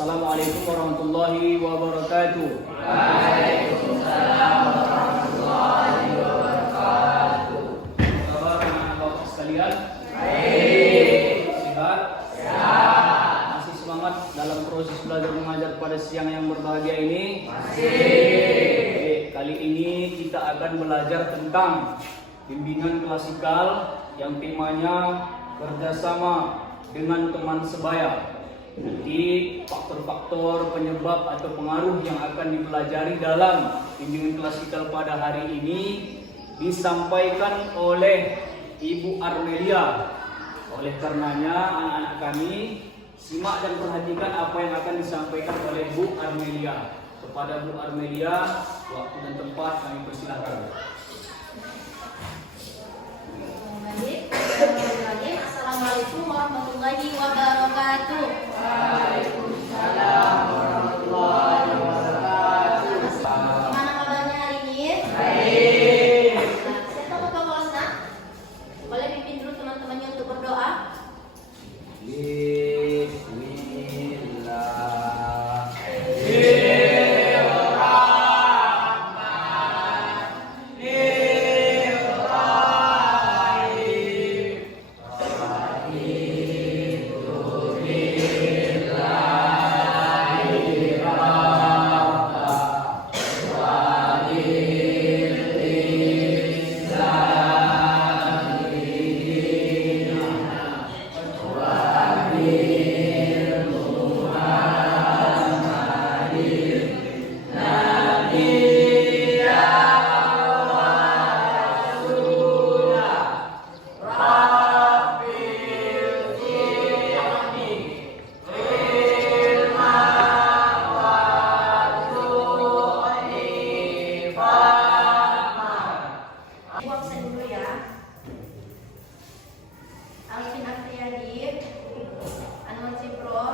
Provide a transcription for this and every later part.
Assalamualaikum warahmatullahi wabarakatuh. Waalaikumsalam warahmatullahi wabarakatuh. Kabar anak-anak sekalian? Baik. Sehat? Sehat. Masih semangat dalam proses belajar mengajar pada siang yang berbahagia ini? Masih. Kali ini kita akan belajar tentang bimbingan klasikal yang temanya kerjasama dengan teman sebaya. Nanti faktor-faktor penyebab atau pengaruh yang akan dipelajari dalam bimbingan klasikal pada hari ini disampaikan oleh Ibu Armelia. Oleh karenanya anak-anak kami simak dan perhatikan apa yang akan disampaikan oleh Bu Armelia. Kepada Bu Armelia, waktu dan tempat kami persilahkan. Assalamualaikum warahmatullahi wabarakatuh. Waalaikumsalam warahmatullahi wabarakatuh. Gimana kabarnya hari ini? Baik. Siapa buka kelasnya? Boleh pimpin dulu teman-temannya untuk berdoa. Bismillah. Ibu absen dulu ya. Alvin Afriyadi, Anwar Cipro,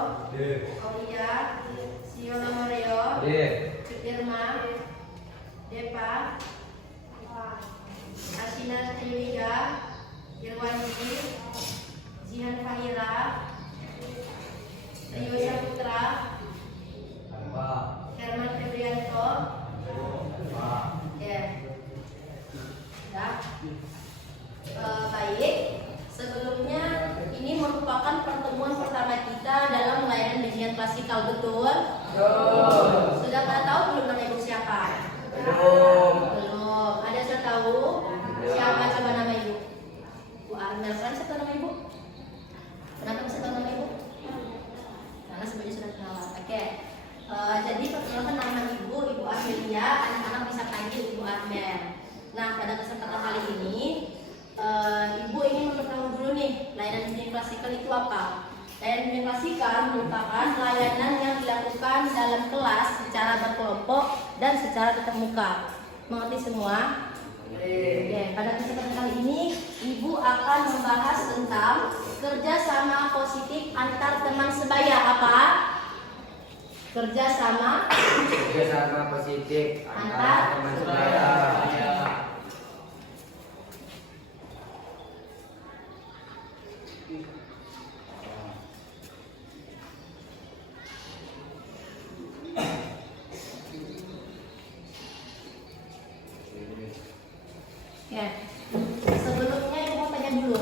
Aulia, Siola Moreo, Firma, Depa, Asina Tewida, Irwandi, Jihan Fahira, Rio Saputra, Herman Febrianto. Ya. Baik. Sebelumnya ini merupakan pertemuan pertama kita dalam layanan bimbingan klasikal, betul? Sudah pada tahu belum nama ibu siapa? Belum. Ada yang tahu? Siapa coba nama ibu? Bu Armel. Siapa tahu nama ibu? Kenapa bisa tahu nama ibu? Karena sebenarnya sudah kenalan. Oke. Jadi perkenalkan nama ibu, Ibu Armelia. Anak-anak bisa panggil Ibu Armel. Nah, pada kesempatan kali ini Ibu ingin mengetahui dulu nih, layanan bimbingan klasikal itu apa? Layanan bimbingan klasikal merupakan layanan yang dilakukan dalam kelas secara berkelompok dan secara tatap muka. Mengerti semua? Oke, pada kesempatan kali ini Ibu akan membahas tentang kerjasama positif antar teman sebaya. Apa? Kerjasama Positif antar teman sebaya. Ya. Sebelumnya Ibu mau tanya dulu.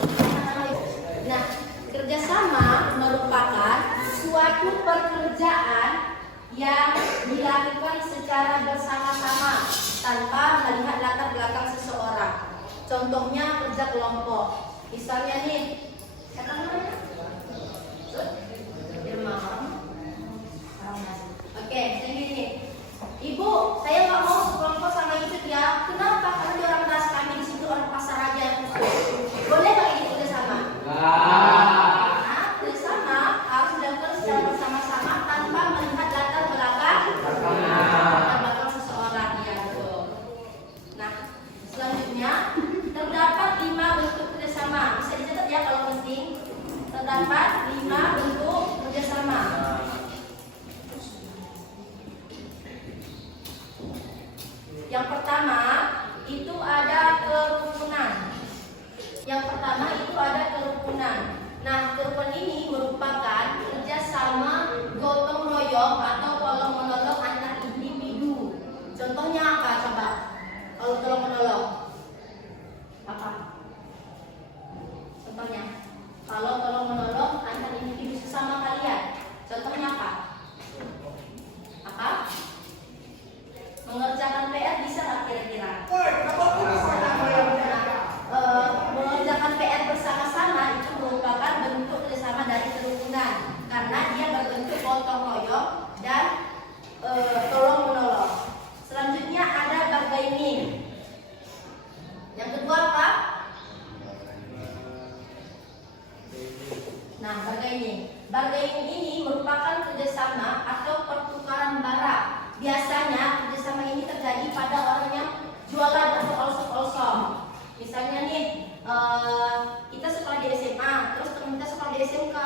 Nah, kerjasama merupakan suatu pekerjaan yang dilakukan secara bersama-sama tanpa melihat latar belakang seseorang. Contohnya kerja kelompok. Misalnya nih, siapa namanya? Irma. Oke, jadi gini. Ibu, saya nggak mau sekelompok sama Yusuf ya. Kenapa? Karena dia orang kelas kami di situ orang pasar aja yang khusus. Boleh nggak ini kerjasama? Nah, kerjasama harus dilakukan secara bersama-sama tanpa melihat latar belakang seseorang ya, betul. Nah, selanjutnya terdapat 5 bentuk kerjasama. Bisa dicatat ya kalau penting. merupakan kerjasama atau pertukaran barang. Biasanya kerjasama ini terjadi pada orang yang jualan atau also. Misalnya nih, kita sekolah di SMA, terus teman kita sekolah di SMK.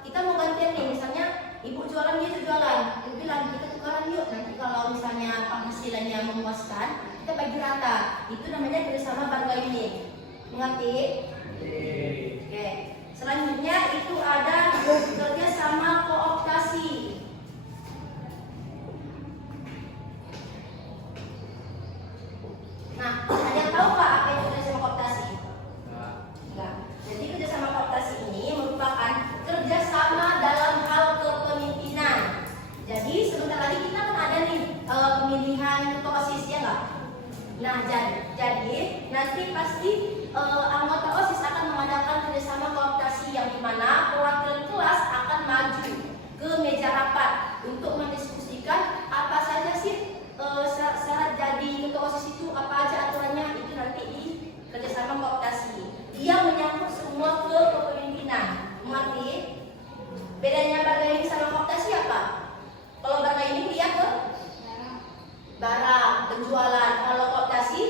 Kita mau gantian nih, misalnya ibu jualan, dia tuh jualan. Ibu bilang, kita tukaran yuk. Nanti kalau misalnya penghasilannya memuaskan, kita bagi rata. Itu namanya kerjasama bargaining. Mengerti? Oke. Selanjutnya itu ada kerjasama kooptasi. Nah, ada yang tahu Pak apa itu kerjasama kooptasi? Enggak. Jadi kerjasama kooptasi ini merupakan kerjasama dalam hal kepemimpinan. Jadi sebentar lagi kita kan ada nih pemilihan ketua OSIS, ya enggak? Nah, jadi nanti pasti anggota OSIS akan mengadakan kerjasama kooptasi yang dimana perwakilan kelas akan maju ke meja rapat untuk mendiskusikan apa saja sih syarat jadi ketua OSIS itu, apa aja aturannya, itu nanti di kerjasama kooptasi. Dia menyangkut semua ke kepemimpinan. Mengerti? Bedanya bargaining sama kooptasi apa? Kalau bargaining dia ke barang, penjualan. Kalau kooptasi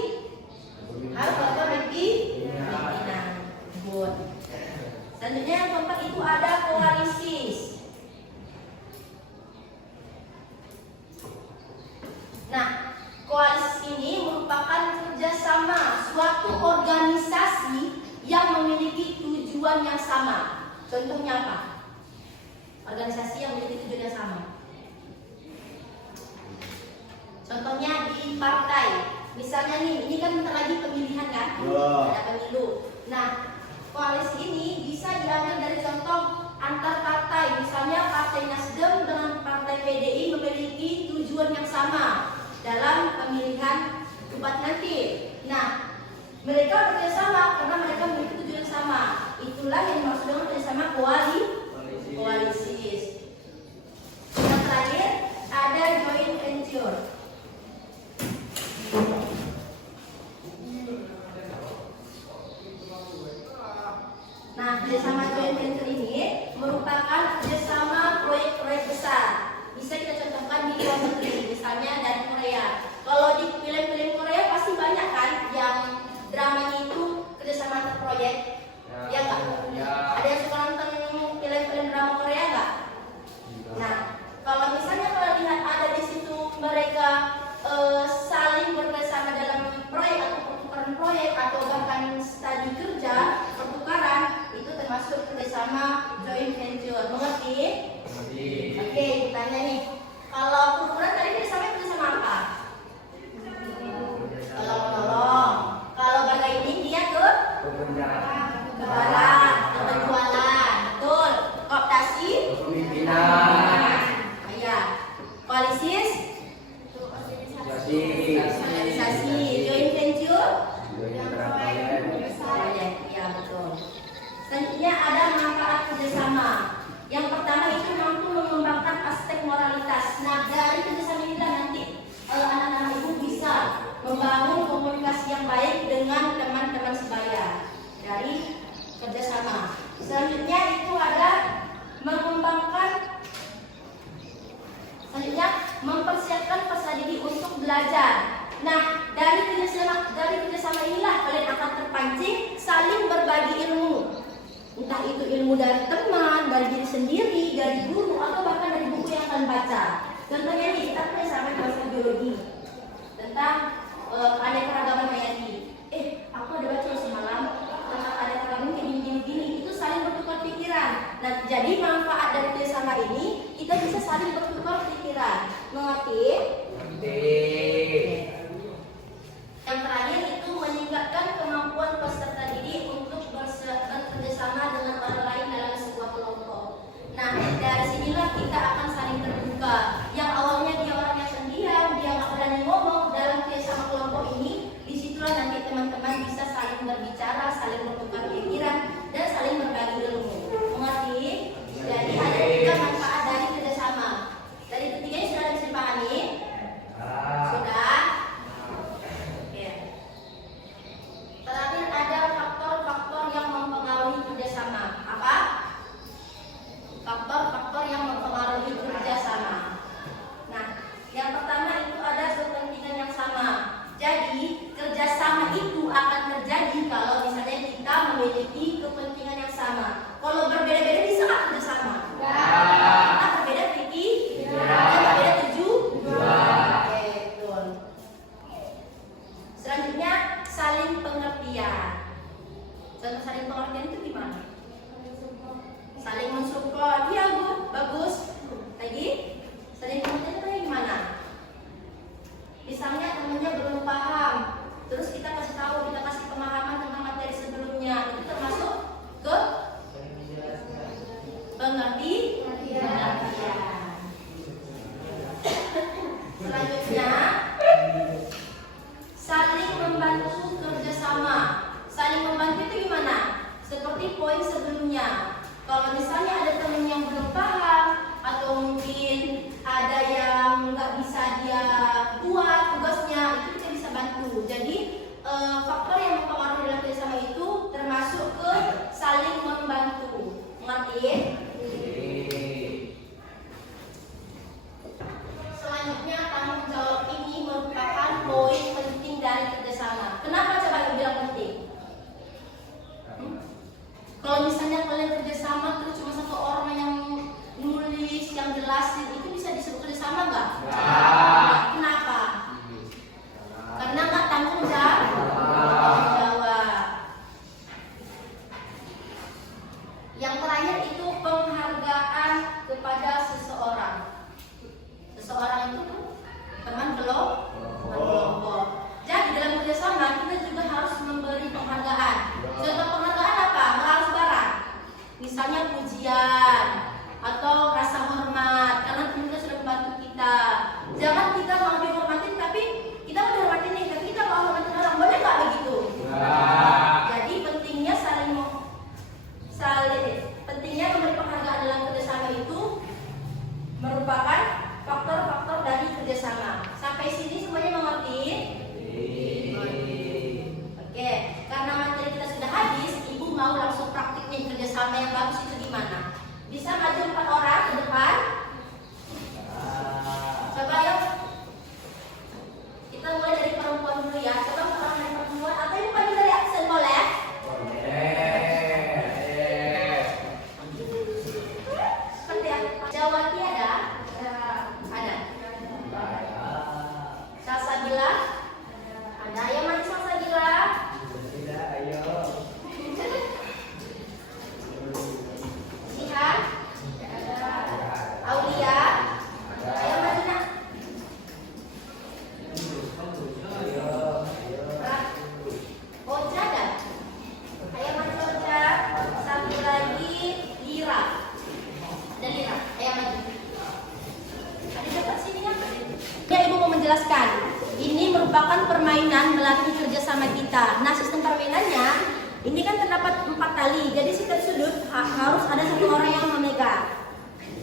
harus ke kepemimpinan. Good. Selanjutnya yang keempat itu ada koalisis. Nah, koalisi ini merupakan kerjasama suatu organisasi yang memiliki tujuan yang sama. Contohnya apa? Organisasi yang memiliki tujuan yang sama. Contohnya di partai. Misalnya nih, ini kan bentar lagi pemilihan kan? Ada pemilu. Nah, koalisi ini bisa diambil dari contoh antar partai. Misalnya Partai Nasdem dengan Partai PDI memiliki tujuan yang sama dalam pemilihan debat nanti. Nah, mereka bekerjasama karena mereka memiliki tujuan yang sama. Itulah yang dimaksud dengan kerjasama koalisi. Yang terakhir ada joint venture. Nah, kerjasama joint venture ini merupakan kerjasama proyek-proyek besar. Bisa kita contohkan di luar negeri, misalnya dari Korea. Kalau di film-film Korea pasti banyak kan yang dramanya itu kerjasama antar proyek, ya nggak? Ada yang suka nonton film-film drama Korea nggak? Nah, kalau misalnya kalau lihat ada di situ mereka saling bekerjasama dalam proyek atau pertukaran proyek atau bahkan studi kerja pertukaran, itu termasuk kerjasama joint venture. Mengerti? Oke, tanya nih. Kalau pertukaran tadi kerjasama apa? Tolong menolong. Kalau bargaining dia ke barang, ke penjualan. Betul. Kooptasi? Kepemimpinan. Ya. Koalisis? Organisasi. Joint venture? Proyek. Ya, betul. Selanjutnya ada manfaat kerjasama. Yang pertama itu mampu mengembangkan aspek moralitas. Nah, dari kerjasama ini nanti anak-anak ibu bisa membangun komunikasi yang baik dengan teman-teman sebaya dari kerjasama. Selanjutnya itu ada mempersiapkan peserta didik untuk belajar. Nah, dari kerjasama inilah kalian akan terpancing saling berbagi ilmu. Entah itu ilmu dari teman, dari diri sendiri, dari guru, atau bahkan dari buku yang kalian baca. Contohnya nih, kita punya sampai bahasa biologi tentang keanekaragaman hayati. Aku ada baca semalam tentang keanekaragaman kayak gini. Itu saling bertukar pikiran. Nah, jadi manfaat dari kerjasama ini kita bisa saling bertukar pikiran. Mengerti? Yang terakhir itu meningkatkan kemampuan peserta didik untuk bekerjasama dengan orang lain dalam sebuah kelompok. Nah, dari sinilah kita akan saling terbuka. Yang awalnya dia orangnya sendirian, dia nggak berani ngomong, dalam kerjasama kelompok ini, disitulah nanti teman-teman bisa saling berbicara, saling bertukar pikiran, dan saling berbagi ilmu. Mengerti? Jadi ada 3 manfaat dari kerjasama. Dari ketiganya sudah bisa dipahami? Sudah? Ya. Terakhir ada faktor-faktor yang mempengaruhi kerjasama. Apa? Faktor-faktor yang mempengaruhi Widawati ada? Ada. Salsabila? Ada. Yang mana Salsabila? Tidak, ayo. Sihan? Aulia? Ayo mana? Oja ada? Ayo mana Oja? Satu lagi Lira. Ada Lira. Ayo maju. Ada dapat sini ya? Ya, Ibu mau menjelaskan. Ini merupakan permainan melatih kerjasama kita. Nah, sistem permainannya ini kan terdapat 4 tali. Jadi setiap sudut harus ada satu orang yang memegang.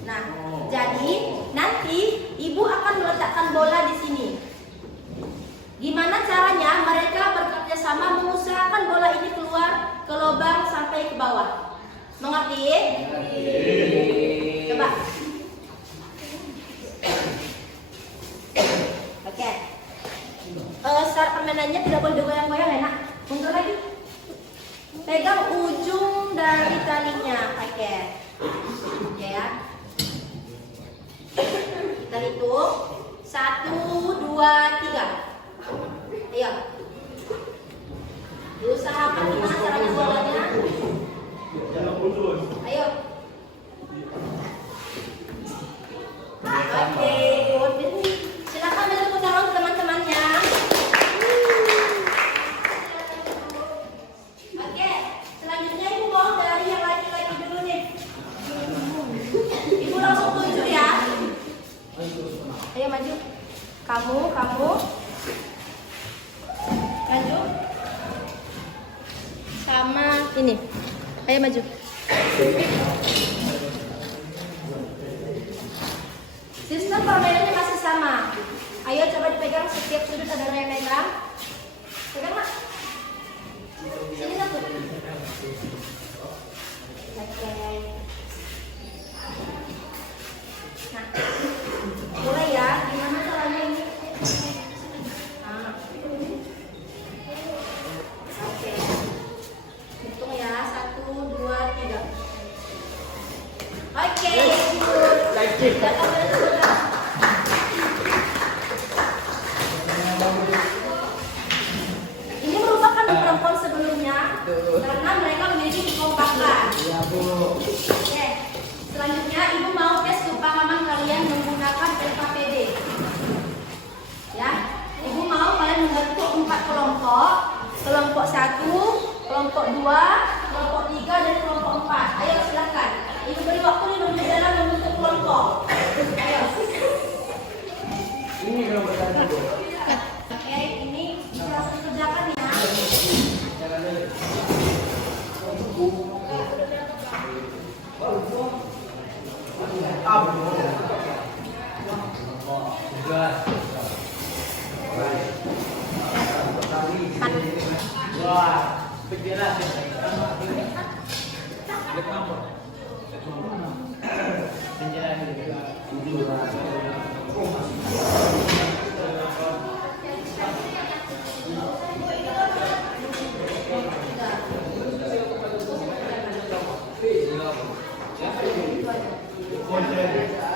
Nah, jadi nanti Ibu akan meletakkan bola di sini. Gimana caranya mereka bekerja sama mengusahakan bola ini keluar ke lubang sampai ke bawah. Mengerti? Coba. Oke. Start permainannya tidak boleh digoyang-goyang ya, Nak. Mundur lagi. Pegang ujung dari talinya. Oke. Oke ya. Kita hitung 1, 2, 3. Ayo. Usahakan gimana caranya bolanya. Ayo. Oke, good. Silakan tepuk tangan teman-temannya. Oke, selanjutnya Ibu mau dari yang laki-laki dulu nih. Ibu langsung tunjuk ya. Ayo maju. Kamu. Maju. Sama ini. Ayo maju. Sistem permainannya masih sama. Ayo coba dipegang, setiap sudut ada yang megang. Pegang, Mak. Sini satu. Oke. Nah, mulai ya. Gimana caranya ini? Nah. Oke. Hitung ya. 1, 2, 3. Oke. Datang pada sebelah. Ini merupakan perempuan sebelumnya karena mereka memiliki kekompakan. Iya, Bu. Oke. Selanjutnya Ibu mau tes kepahaman kalian menggunakan LKPD. Ya. Ibu mau kalian membentuk 4 kelompok. Kelompok 1, kelompok 2, kelompok 3 dan kelompok 4. Ayo silakan. Ibu beri waktu 5 menit dalam membentuk kelompok. Ayo. Ini kelompok 1, Bu. Oke, ini langsung kerjakan ya. Jangan dulu. Wah, pikiran. Oke.